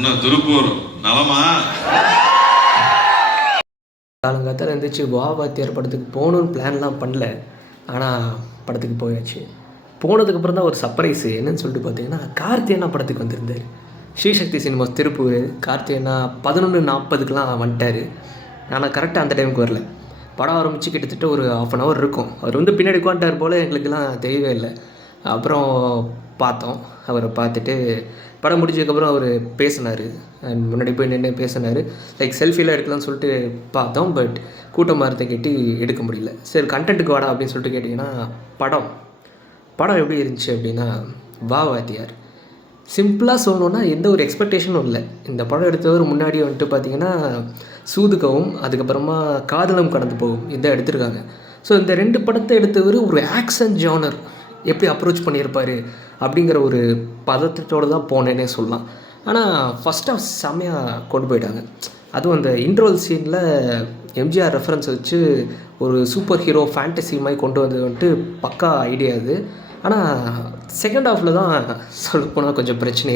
அண்ணா திருப்பூர் நலமா? காலங்காத்தால இருந்துச்சு வாத்தியார் படத்துக்கு போகணுன்னு பிளான்லாம் பண்ணல. ஆனால் படத்துக்கு போயாச்சு. போனதுக்கப்புறம் தான் ஒரு சர்ப்ரைஸு. என்னன்னு சொல்லிட்டு பார்த்தீங்கன்னா, கார்த்தி அண்ணா படத்துக்கு வந்திருந்தார். ஸ்ரீசக்தி சினிமாஸ் திருப்பூர். கார்த்தி அண்ணா 11:40க்குலாம் வந்துட்டார். ஆனால் கரெக்டாக அந்த டைமுக்கு வரல. படம் ஆரம்பித்து கிட்டத்தட்ட ஒரு 1/2 hour இருக்கும். அவர் வந்து பின்னாடி உட்காந்துட்டார் போல், எங்களுக்கெல்லாம் தெரியவே இல்லை. அப்புறம் பார்த்தோம். அவரை பார்த்துட்டு படம் முடிச்சதுக்கப்புறம் அவர் பேசினார். அண்ட் முன்னாடி போய் நின்று பேசினார். லைக் செல்ஃபிலாம் எடுக்கலாம்னு சொல்லிட்டு பார்த்தோம். பட் கூட்டமாக இருந்த கேட்டு எடுக்க முடியல. சரி கண்டென்ட்டுக்கு வாடா அப்படின்னு சொல்லிட்டு கேட்டிங்கன்னா, படம் எப்படி இருந்துச்சு அப்படின்னா, வாத்தியார் சிம்பிளாக சொல்லணுன்னா எந்த ஒரு எக்ஸ்பெக்டேஷனும் இல்லை. இந்த படம் எடுத்தவர் முன்னாடி வந்துட்டு பார்த்திங்கன்னா சூதுகவும் அதுக்கப்புறமா காதலும் கடந்து போகும் இதை எடுத்திருக்காங்க. ஸோ இந்த 2 படத்தை எடுத்தவர் ஒரு ஆக்ஷன் ஜானர் எப்படி அப்ரோச் பண்ணியிருப்பார் அப்படிங்கிற ஒரு பதற்றத்தோடு தான் போனேன்னே சொல்லலாம். ஆனால் ஃபஸ்ட் ஆஃப் செம்மையாக கொண்டு போயிட்டாங்க. அதுவும் அந்த இன்ட்ரோல் சீனில் எம்ஜிஆர் ரெஃபரன்ஸ் வச்சு ஒரு சூப்பர் ஹீரோ ஃபேண்டசி மாதிரி கொண்டு வந்தது வந்துட்டு பக்கா ஐடியா அது. ஆனால் செகண்ட் ஹாஃபில் தான் சொல்லப்போனால் கொஞ்சம் பிரச்சனை.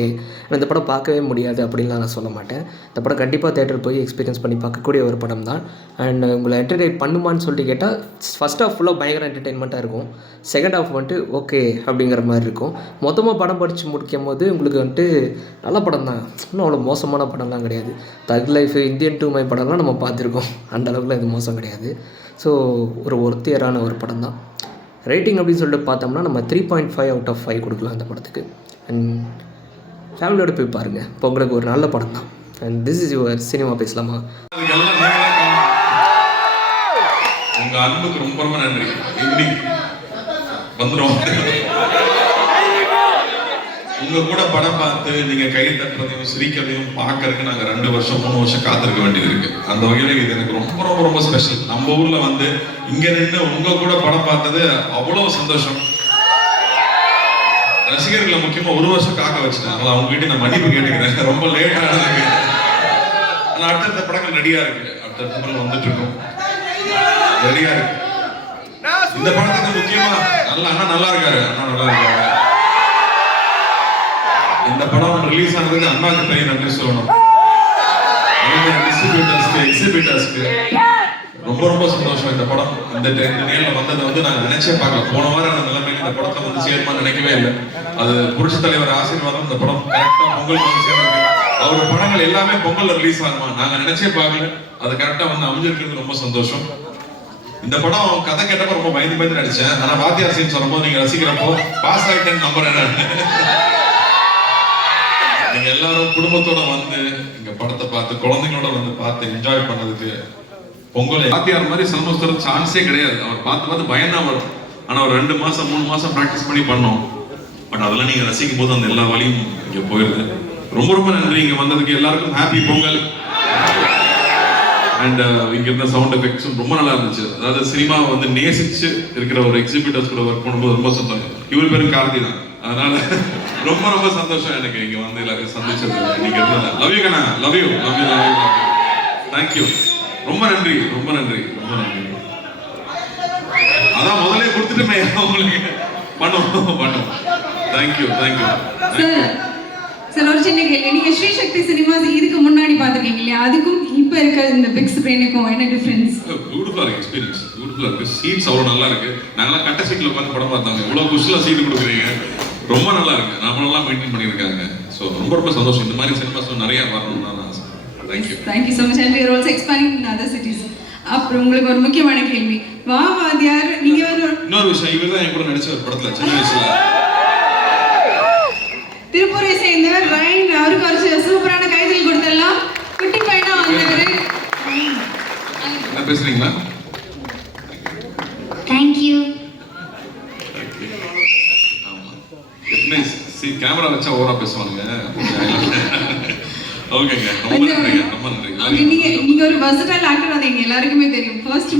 இந்த படம் பார்க்கவே முடியாது அப்படின்லாம் நான் சொல்ல மாட்டேன். இந்த படம் கண்டிப்பாக தேட்டர் போய் எக்ஸ்பீரியன்ஸ் பண்ணி பார்க்கக்கூடிய ஒரு படம் தான். அண்ட் உங்களை என்டர்டெயின் பண்ணுமான்னு சொல்லிட்டு கேட்டால், ஃபஸ்ட் ஹாஃப் ஃபுல்லாக பயங்கர என்டர்டெயின்மெண்ட்டாக இருக்கும். செகண்ட் ஹாஃப் வந்துட்டு ஓகே அப்படிங்கிற மாதிரி இருக்கும். மொத்தமாக படம் படித்து முடிக்கும் போது உங்களுக்கு வந்துட்டு நல்ல படம் தான், இன்னும் அவ்வளோ மோசமான படம்லாம் கிடையாது. தக் லைஃப், இந்தியன் 2 மாதிரி படம்லாம் நம்ம பார்த்துருக்கோம். அந்த அளவுக்குலாம் இது மோசம் கிடையாது. ஸோ ஒரு ஒர்த்தியரான ஒரு படம் தான். ரேட்டிங் அப்படின்னு சொல்லிட்டு பார்த்தோம்னா நம்ம 3.5 out of 5 கொடுக்கலாம் அந்த படத்துக்கு. அண்ட் ஃபேமிலியோட போய் பாருங்கள். இப்போ உங்களுக்கு ஒரு நல்ல படம் தான். And this is your cinema பேசலாமா. உங்கள் அன்புக்கு ரொம்ப ரொம்ப நன்றி. இன்னைக்கு வந்துடும். உங்கள் கூட படம் பார்த்து நீங்கள் கை தட்டுறதையும் சிரிக்கிறதையும் பார்க்கறதுக்கு நாங்கள் 2 வருஷம் 3 வருஷம் காத்திருக்க வேண்டியது இருக்கு. அந்த வகையில் இது எனக்கு ரொம்ப ரொம்ப ரொம்ப ஸ்பெஷல். நம்ம ஊரில் வந்து இங்கே நின்று உங்கள் கூட படம் பார்த்தது அவ்வளோ சந்தோஷம். ரசிகர்களை முக்கியமாக 1 வருஷம் காக்க வச்சுட்டேன். அதனால் அவங்ககிட்ட நான் மன்னிப்பு கேட்டுக்கிறேன். ரொம்ப லேட்டாக இருக்கு. ஆனால் அடுத்தடுத்த படங்கள் ரெடியாக இருக்கு. அடுத்தடுத்த படம் வந்துட்டு இருக்கோம், ரெடியாக இருக்கு. இந்த படத்துக்கு முக்கியமாக அண்ணா நல்லா இருக்காரு. இந்த படம் ரிலீஸ் ஆனதுக்கு அண்ணாவுக்கு பெரிய நன்றி சொல்லணும். எக்ஸிபிட்டர்ஸ்க்கு ரொம்ப ரொம்ப சந்தோஷம். இந்த படம் இந்த நேரில் வந்ததை வந்து நாங்கள் நினைச்சே பார்க்கல. போன வாரம் அந்த நிலைமையில இந்த படத்தை வந்து சேர்மா நினைக்கவே இல்லை. அது புரட்சி தலைவர் ஆசீர்வாதம். இந்த படம் கரெக்டாக பொங்கல் வந்து சேர்ந்து அவரோட படங்கள் எல்லாமே பொங்கல்ல ரிலீஸ் ஆகுமா நாங்கள் நினைச்சே பார்க்கல. அது கரெக்டாக வந்து அமைஞ்சிருக்கிறது ரொம்ப சந்தோஷம். இந்த படம் கதை கேட்டப்ப ரொம்ப பயந்து நடிச்சேன். ஆனால் வாத்தியார் சீன் சொல்லும்போது நீங்க ரசிக்கிறப்போ பாஸ் ஆகிட்டேன்னு நம்பர் என்ன, நீங்க எல்லாரும் குடும்பத்தோட வந்து இங்க படத்தை பார்த்து குழந்தைங்களோட வந்து பார்த்து என்ஜாய் பண்ணதுக்கு பொங்கல் வாத்தியார் மாதிரி சமஸ்தரம் சான்ஸே கிடையாது. அவர் பார்த்து பயனா வரும். ஆனா ஒரு 2 மாசம் 3 மாசம் பிராக்டிஸ் பண்ணி பண்ணோம். பட் அதெல்லாம் நீங்க ரசிக்கும் போது அந்த எல்லா வழியும் இங்க போயிருது. ரொம்ப ரொம்ப நன்றி இங்க வந்ததுக்கு. எல்லாருக்கும் ஹாப்பி பொங்கல். அண்ட் இங்க இருந்த சவுண்ட் எஃபெக்ட்ஸும் ரொம்ப நல்லா இருந்துச்சு. அதாவது சினிமா வந்து நேசிச்சு இருக்கிற ஒரு எக்ஸிபிட்டர்ஸ் கூட ஒர்க் பண்ணும்போது ரொம்ப சந்தோஷம். இவர் பேரும் கார்த்தி தான். அதனால ரொம்ப ரொம்ப சந்தோஷம் எனக்கு இங்க வந்து எல்லாரும் சந்திச்சது. நீங்க லவ் யூ கண்ணா, லவ் யூ. தேங்க்யூ. ரொம்ப நன்றி. அதான் முதல்ல கொடுத்துட்டுமே உங்களுக்கு பண்ணுவோம். தேங்க்யூ. சார் ஒரு சின்ன கேள்வி. நீங்க ஸ்ரீசக்தி சினிமாஸ் இதுக்கு முன்னாடி பாத்துருக்கீங்க இல்லையா? அதுக்கும் இப்ப இருக்க இந்த பிக் ஸ்கிரீனுக்கும் என்ன டிஃபரன்ஸ்? பியூட்டிஃபுல்லா இருக்கு எக்ஸ்பீரியன்ஸ். பியூட்டிஃபுல்லா இருக்கு. சீட்ஸ் அவ்வளவு நல்லா இருக்கு. நாங்களாம் கட்ட சீட்ல உட்காந்து படம் பார்த்தாங்க. இவ்வளவு குஷ்ல சீட் கொடுக்குறீங்க. ரொம்ப நல்லா இருக்கு. நம்மளெல்லாம் மெயின்டைன் பண்ணியிருக்காங்க. ஸோ ரொம்ப சந்தோஷம். இந்த மாதிரி சினிமாஸ் நிறைய வரணும்னு நான் ஆசை. Thank you so much. And we are also expanding in other cities. அப்புறம் உங்களுக்கு ஒரு முக்கியமான கேள்வி. வாத்தியார் நீங்க இன்னொரு விஷயம், இவர் தான் என் கூட நடிச்ச ஒரு படத்துல சின்ன வயசுல திருப்பூரை சேர்ந்தவர் ரைன். அவருக்கு ஒரு சூப்பரான கைதல் கொடுத்துடலாம். குட்டி பையனா வந்தவர். என்ன பேசுறீங்களா? தேங்க்யூ. கேமரா வச்சா ஓவரா பேசுவாங்க. ஓகேங்க, ரொம்ப நன்றி. நீங்க ஒரு வெர்சடைல் ஆக்டர், அது எங்க எல்லாருக்குமே தெரியும். ஃபர்ஸ்ட்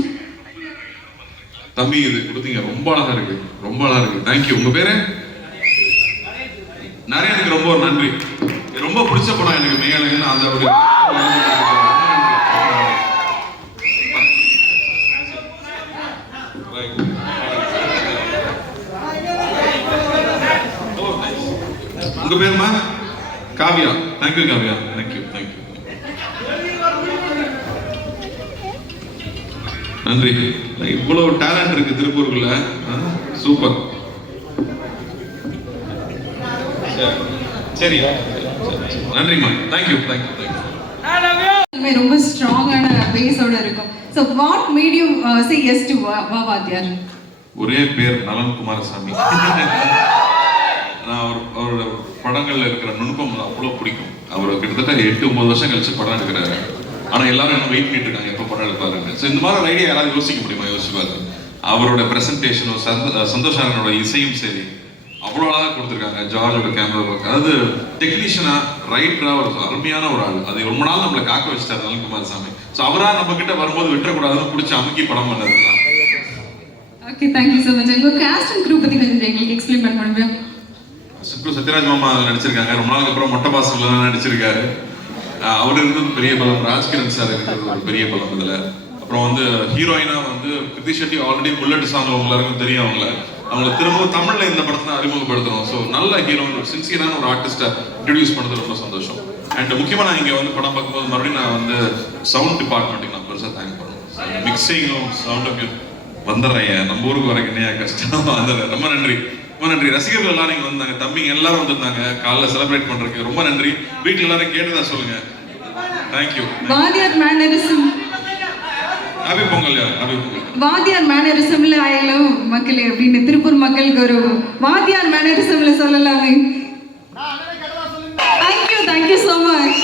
தம்பி இது கொடுத்தீங்க, ரொம்ப அழகா இருக்கு. தேங்க்யூ. உங்க பேரு? நிறைய எனக்கு ரொம்ப நன்றி. ரொம்ப பிடிச்ச படம் எனக்கு மேலும் அந்த ஒரு உங்க பேருமா? Kavya. Thank you Kavya, thank you thank you. நன்றி. இவ்வளவு டேலண்ட் இருக்கு திருப்பூருக்குள்ள, சூப்பர். சரி நன்றிம்மா, தேங்க்யூ தேங்க்யூ தேங்க்யூ. ரொம்ப ஸ்ட்ராங்கான பேஸோட இருக்கும். So what made you say yes to வா வாத்தியார்? ஒரே பேர் நலன் குமாரசாமி. நான் அவரோட படங்கள்ல இருக்கிற நுணுக்கம் அவ்வளோ பிடிக்கும். அவர் கிட்டத்தட்ட 8-9 வருஷம் கழிச்சு படம் எடுக்கிறாரு. ஆனா எல்லாரும் என்ன வெயிட் பண்ணிட்டு இருக்காங்க எப்போ படம் எடுப்பாருன்னு. ஸோ இந்த மாதிரி ஐடியா யாராவது யோசிக்க முடியுமா? யோசிச்சு பாருங்க. அவரோட பிரசன்டேஷனும் சந்தோஷாரனோட இசையும் சரி அவ்வளோ அழகாக கொடுத்துருக்காங்க. ஜார்ஜோட கேமரா ஒர்க், அதாவது டெக்னீஷியனா ரைட்டரா ஒரு அருமையான ஒரு ஆள். அது ரொம்ப நாள் நம்மளை காக்க வச்சுட்டார் நலன் குமாரசாமி. ஸோ அவரா நம்ம கிட்ட வரும்போது விட்டுறக்கூடாதுன்னு பிடிச்சி அமுக்கி படம் பண்ணதுதான். Okay, thank you so much. உங்கள் காஸ்ட் அண்ட் க்ரூ பற்றி கொஞ்சம் எங்களுக்கு எக்ஸ்பிளைன் பண்ண முடியுமா? சுக்ரு சத்யராஜ் மாமா நடிச்சிருக்காங்க. ரொம்ப நாளுக்கு அப்புறம் மொட்டை பாசம்ல தான் நடிச்சிருக்காரு. அவர் இருந்தது பெரிய பலம். ராஜ்கிரண் சார் இருக்கிறது ஒரு பெரிய பலம் இதுல. அப்புறம் வந்து ஹீரோயினா வந்து Kriti Shetty already bullet song எல்லாருக்கும் தெரியும். அவங்கள திரும்ப தமிழ்ல இந்த படத்தை அறிமுகப்படுத்துறோம். ஸோ நல்ல ஹீரோயின், ஒரு சின்சியரான ஒரு ஆர்டிஸ்டை இன்ட்ரடியூஸ் பண்ணது ரொம்ப சந்தோஷம். அண்ட் முக்கியமாக நான் இங்கே வந்து படம் பார்க்கும்போது மறுபடியும் நான் வந்து சவுண்ட் டிபார்ட்மெண்ட்டுக்கு நான் பெருசாக தேங்க் பண்ணுவேன். மிக்சிங்கும் சவுண்டும் வந்துடுறேன். நம்ம ஊருக்கு வரைக்கும் என்னையா கஷ்டம், வந்துடுறேன். ரொம்ப நன்றி, ரொம்ப நன்றி. ரசிகர்கள் எல்லாரும் இங்கே வந்தாங்க, தம்பிங்க எல்லாரும் வந்திருந்தாங்க காலைல செலிப்ரேட் பண்றதுக்கு. ரொம்ப நன்றி. வீட்டில் எல்லாரும் கேட்டதா சொல்லுங்க. தேங்க்யூ. வாத்தியார் mannerism, happy Pongal. Happy Pongal. வாத்தியார் மேனரிசம்ல ஆயிலும் மக்களே அப்படின்னு திருப்பூர் மக்களுக்கு ஒரு வாத்தியார் மேனரிசம்ல சொல்லலாமே. Thank you so much.